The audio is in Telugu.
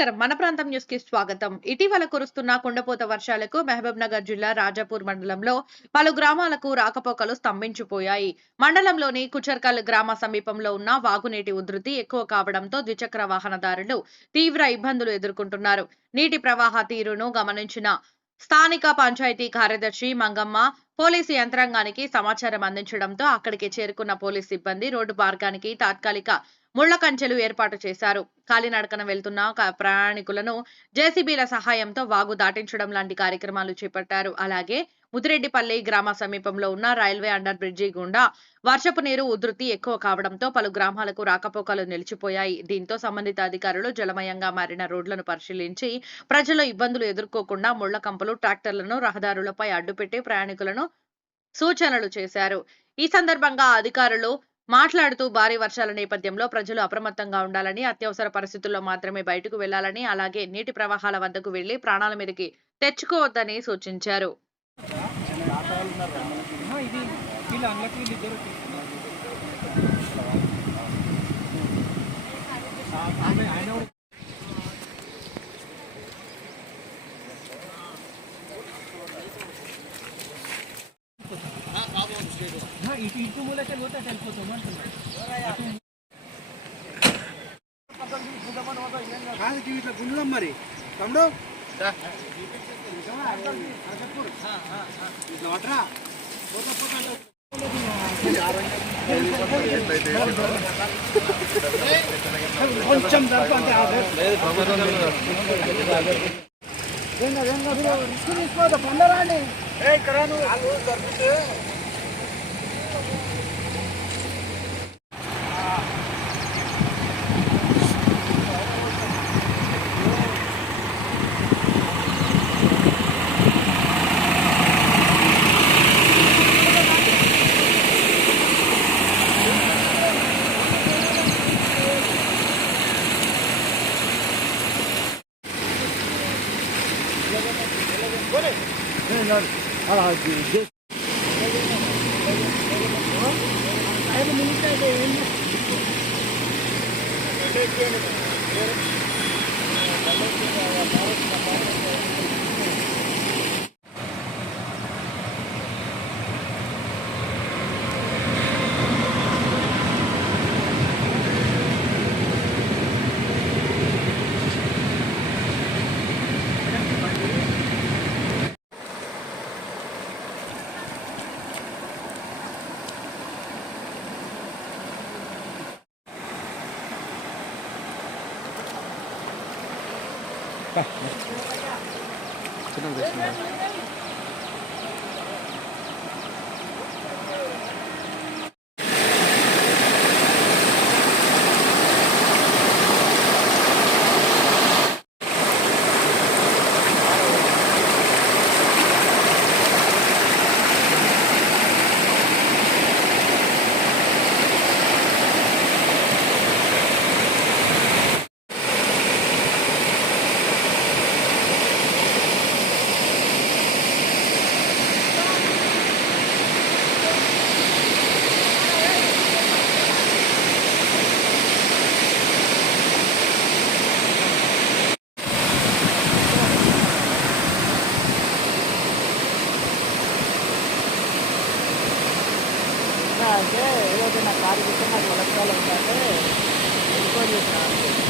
నమస్కారం. మన ప్రాంతం న్యూస్‌కి స్వాగతం. ఇటీవల కురుస్తున్న కుండపోత వర్షాలకు మహబూబ్‌నగర్ జిల్లా రాజాపూర్ మండలంలో పలు గ్రామాలకు రాకపోకలు స్తంభించిపోయాయి. మండలంలోని కుచర్కల్ గ్రామ సమీపంలో ఉన్న వాగునీటి ఉధృతి ఎక్కువ కావడంతో ద్విచక్ర వాహనదారులు తీవ్ర ఇబ్బందులు ఎదుర్కొంటున్నారు. నీటి ప్రవాహ తీరును గమనించిన స్థానిక పంచాయతీ కార్యదర్శి మంగమ్మ పోలీసు యంత్రాంగానికి సమాచారం అందించడంతో అక్కడికి చేరుకున్న పోలీసు సిబ్బంది రోడ్డు మార్గానికి తాత్కాలిక ముళ్ల కంచెలు ఏర్పాటు చేశారు. కాలినడకన వెళ్తున్న ప్రయాణికులను జేసీబీల సహాయంతో వాగు దాటించడం లాంటి కార్యక్రమాలు చేపట్టారు. అలాగే ముదిరెడ్డిపల్లి గ్రామ సమీపంలో ఉన్న రైల్వే అండర్ బ్రిడ్జి గుండా వర్షపు నీరు ఉధృతి ఎక్కువ కావడంతో పలు గ్రామాలకు రాకపోకలు నిలిచిపోయాయి. దీంతో సంబంధిత అధికారులు జలమయంగా మారిన రోడ్లను పరిశీలించి ప్రజలు ఇబ్బందులు ఎదుర్కోకుండా ముళ్ల కంపలు, ట్రాక్టర్లను రహదారులపై అడ్డుపెట్టి ప్రయాణికులను సూచనలు చేశారు. ఈ సందర్భంగా అధికారులు మాట్లాడుతూ భారీ వర్షాల నేపథ్యంలో ప్రజలు అప్రమత్తంగా ఉండాలని, అత్యవసర పరిస్థితుల్లో మాత్రమే బయటకు వెళ్లాలని, అలాగే నీటి ప్రవాహాల వద్దకు వెళ్లి ప్రాణాల మీదకి తెచ్చుకోవద్దని సూచించారు. ఇటు మూలకే పోతే వెళ్ళిపోతాం అంటున్నాడు. ఇట్లా గుంజుదాం మరి తమ్ముడు ఇట్లా పట్టరా కొంచెం తీసుకోవద్దు పండరాండి ఇక్కడ దొరికితే అంటే ఏదైతే నా కారు గిట్ట నాకు కొలెస్ట్రాల్ ఉందంటే ఎంక్వైరీ చేసిన